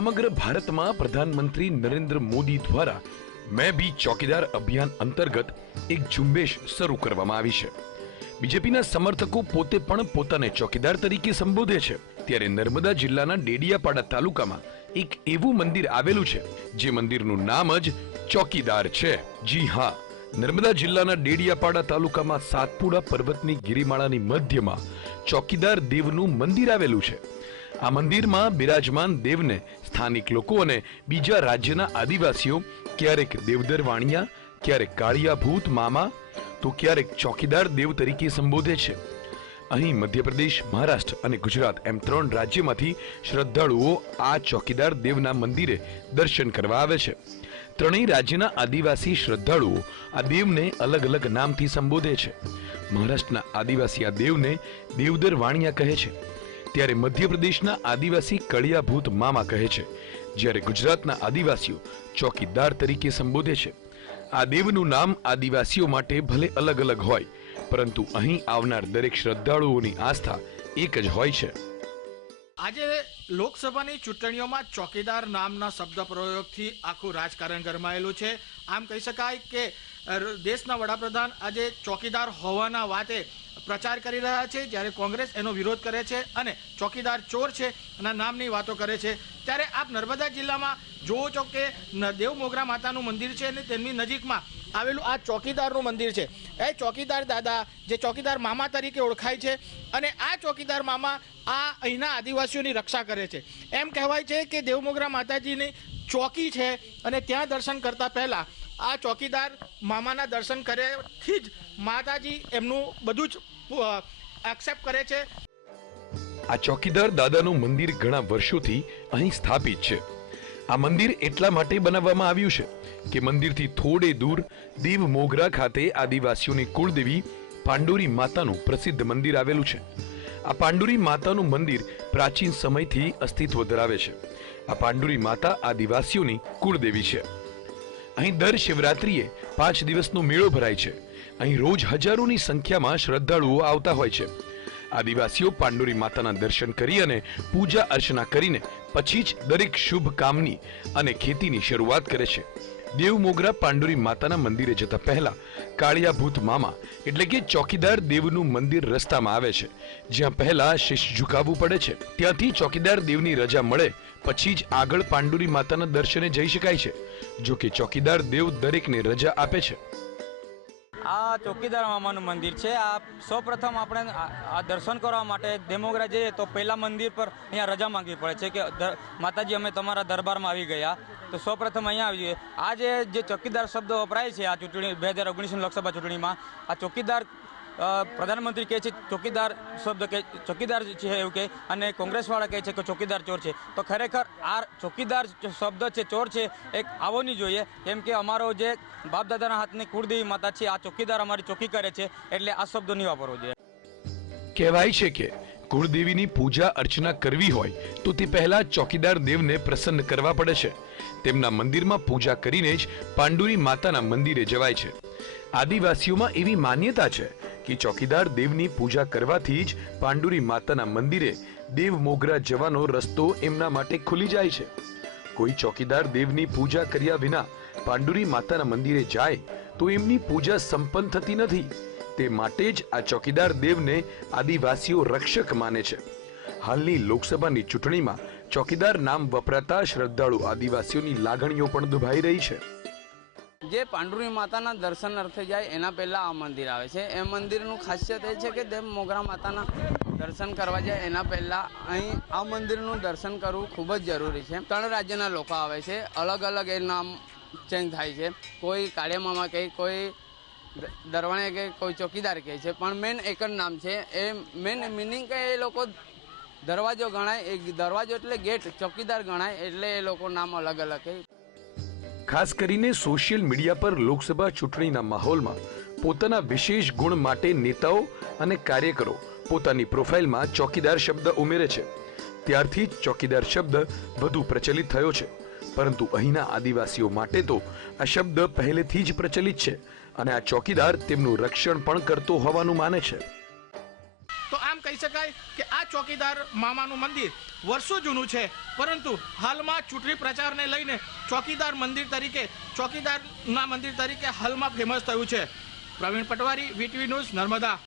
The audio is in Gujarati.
સમગ્ર ભારતમાં પ્રધાનમંત્રી નરેન્દ્ર મોદી દ્વારા મેં ભી ચોકીદાર અભિયાન અંતર્ગત એક ઝુંબેશ શરૂ કરવામાં આવી છે। બીજેપીના સમર્થકો પોતે પણ પોતાને ચોકીદાર તરીકે સંબોધે છે, ત્યારે નર્મદા જિલ્લાના ડેડિયાપાડા તાલુકામાં એક એવું મંદિર આવેલું છે જે મંદિરનું નામ જ ચોકીદાર છે। જી હા, નર્મદા જિલ્લાના ડેડિયાપાડા તાલુકામાં સાતપુડા પર્વતની ગિરિમાળાની મધ્યમાં ચોકીદાર દેવનું મંદિર આવેલું છે। આ મંદિરમાં બિરાજમાન દેવને સ્થાનિક લોકો અને બીજા રાજ્યના આદિવાસીઓ ક્યારેક દેવદર વાણિયા, ક્યારેક કાળિયા ભૂત મામા તો ક્યારેક ચોકીદાર દેવ તરીકે સંબોધે છે। અહીં મધ્યપ્રદેશ, મહારાષ્ટ્ર અને ગુજરાત એમ 3 રાજ્યમાંથી શ્રદ્ધાળુઓ આ ચોકીદાર દેવના મંદિરે દર્શન કરવા આવે છે। ત્રણેય રાજ્યના આદિવાસી શ્રદ્ધાળુઓ આ દેવને અલગ અલગ નામથી સંબોધે છે। મહારાષ્ટ્રના આદિવાસી આ દેવને દેવદર વાણિયા કહે છે, ત્યારે મધ્યપ્રદેશના આદિવાસી કળિયાભૂત મામા કહે છે, જ્યારે ગુજરાતના આદિવાસીઓ ચોકીદાર તરીકે સંબોધે છે। આ દેવનું નામ આદિવાસીઓ માટે ભલે અલગ અલગ હોય, પરંતુ અહીં આવનાર દરેક શ્રદ્ધાળુઓની આસ્થા એક જ હોય છે। આજે લોકસભાની ચૂંટણીઓમાં ચોકીદાર નામના શબ્દ પ્રયોગથી આખું રાજકારણ ગરમાયેલું છે। આમ કહી શકાય કે દેશના વડાપ્રધાન આજે ચોકીદાર હોવાના વાતે પ્રચાર કરી રહ્યા છે, જ્યારે કોંગ્રેસ એનો વિરોધ કરે છે અને ચોકીદાર ચોર છે એના નામની વાતો કરે છે। ત્યારે આપ નર્મદા જિલ્લામાં જોવો છો કે દેવ મોગરા માતાનું મંદિર છે અને તેમની નજીકમાં આવેલું આ ચોકીદારનું મંદિર છે। એ ચોકીદાર દાદા જે ચોકીદાર મામા તરીકે ઓળખાય છે અને આ ચોકીદાર મામા આ અહીંના આદિવાસીઓની રક્ષા કરે છે। એમ કહેવાય છે કે દેવ મોગરા માતાજીની ચોકી છે અને ત્યાં દર્શન કરતા પહેલાં આ ચોકીદાર મામાના દર્શન કર્યાથી જ માતાજી એમનું બધું જ એક્સેપ્ટ કરે છે। આ ચોકીદાર દાદાનું મંદિર ઘણા વર્ષોથી અહીં સ્થાપિત છે। આ મંદિર એટલા માટે બનાવવામાં આવ્યું છે કે મંદિરથી થોડે દૂર દેવ મોગરા ખાતે આદિવાસીઓની કુળદેવી પાંડુરી માતાનું પ્રસિદ્ધ મંદિર આવેલું છે। આ પાંડુરી માતાનું મંદિર પ્રાચીન સમયથી અસ્તિત્વ ધરાવે છે। આ પાંડુરી માતા આદિવાસીઓની કુળદેવી છે। અહીં દર શિવરાત્રિએ 5 દિવસનો મેળો ભરાય છે। અહીં રોજ હજારોની સંખ્યામાં શ્રદ્ધાળુઓ આવતા હોય છે। આદિવાસીઓ પાંડુરી માતાના દર્શન કરી અને પૂજા અર્ચના કરીને પછી જ દરેક શુભ કામની અને ખેતીની શરૂઆત કરે છે। દેવ મોગરા પાંડુરી માતાના મંદિરે જતા પહેલા કાળિયાભૂત મામા એટલે કે ચોકીદાર દેવનું મંદિર રસ્તામાં આવે છે, જ્યાં પહેલા શીશ ઝુકાવવું પડે છે। ત્યાંથી ચોકીદાર દેવની રજા મળે પછી જ આગળ પાંડુરી માતાના દર્શને જઈ શકાય છે। જો કે ચોકીદાર દેવ દરેકને રજા આપે છે। આ ચોકીદાર મામાનું મંદિર છે। આ સૌપ્રથમ આપણે આ દર્શન કરવા માટે દેવમોગરા જઈએ તો પહેલા મંદિર પર અહીંયા રજા માંગવી પડે છે કે માતાજી અમે તમારા દરબારમાં આવી ગયા, તો સૌપ્રથમ અહીંયા આવી જોઈએ। જે ચોકીદાર શબ્દ વપરાય છે આ ચૂંટણી 2019 લોકસભા ચૂંટણીમાં, આ ચોકીદાર પ્રધાનમંત્રી કહે છે ચોકીદાર શબ્દ કે ચોકીદાર છે એવું કહે, અને કોંગ્રેસવાળા કહે છે કે ચોકીદાર ચોર છે। તો ખરેખર આ ચોકીદાર શબ્દ છે, ચોર છે, એક આવો નહીં જોઈએ, કેમ કે અમારો જે બાપ દાદાના હાથની કુળદેવી માતા છે, આ ચોકીદાર અમારી ચોકી કરે છે, એટલે આ શબ્દ નહીં વાપરવો જોઈએ। કહેવાય છે કે કુળદેવીની પૂજા અર્ચના કરવી હોય તો તે પહેલા ચોકીદાર દેવને પ્રસન્ન કરવા પડે છે। તેમના મંદિરમાં પૂજા કરીને જ પાંડુરી માતાના મંદિરે જવાય છે। આદિવાસીઓમાં એવી માન્યતા છે કે ચોકીદાર દેવની પૂજા કરવાથી જ પાંડુરી માતાના મંદિરે દેવ મોગરા જવાનો રસ્તો એમના માટે ખુલી જાય છે। કોઈ ચોકીદાર દેવની પૂજા કર્યા વિના પાંડુરી માતાના મંદિરે જાય તો એમની પૂજા સંપન્ન થતી નથી। તે માટે જ આ ચોકીદાર દેવને આદિવાસીઓ રક્ષક માને છે। હાલની લોકસભાની ચૂંટણીમાં ચોકીદાર નામ વપરાતા શ્રદ્ધાળુ આદિવાસીઓની લાગણીઓ પણ દુભાઈ રહી છે। જે પાંડુરી માતાના દર્શન અર્થે જાય એના પહેલાં આ મંદિર આવે છે। એ મંદિરનું ખાસિયત એ છે કે દેવ મોગરા માતાના દર્શન કરવા જાય એના પહેલાં અહીં આ મંદિરનું દર્શન કરવું ખૂબ જ જરૂરી છે। 3 રાજ્યના લોકો આવે છે, અલગ અલગ એ નામ ચેન્જ થાય છે। કોઈ કાળિયા મામા કહે, કોઈ દરવાણે કહે, કોઈ ચોકીદાર કહે છે, પણ મેન એક જ નામ છે। એ મેન મિનિંગ કે એ લોકો દરવાજો ગણાય, એ દરવાજો એટલે ગેટ, ચોકીદાર ગણાય, એટલે એ લોકો નામ અલગ અલગ કહે। ખાસ કરીને સોશિયલ મીડિયા પર લોકસભા ચૂંટણીના માહોલમાં પોતાના વિશેષ ગુણ માટે નેતાઓ અને કાર્યકરો પોતાની પ્રોફાઇલમાં ચોકીદાર શબ્દ ઉમેરે છે। ત્યારથી જ ચોકીદાર શબ્દ વધુ પ્રચલિત થયો છે। પરંતુ અહીંના આદિવાસીઓ માટે તો આ શબ્દ પહેલેથી જ પ્રચલિત છે અને આ ચોકીદાર તેમનું રક્ષણ પણ કરતો હોવાનું માને છે। તો આમ કહી શકાય કે આ ચોકીદાર મામાનું મંદિર વર્ષો જૂનું છે, પરંતુ હાલમાં ચૂંટણી પ્રચારને લઈને ચોકીદારના મંદિર તરીકે હાલમાં ફેમસ થયું છે. Pravin Patwari, VTV news, Narmada.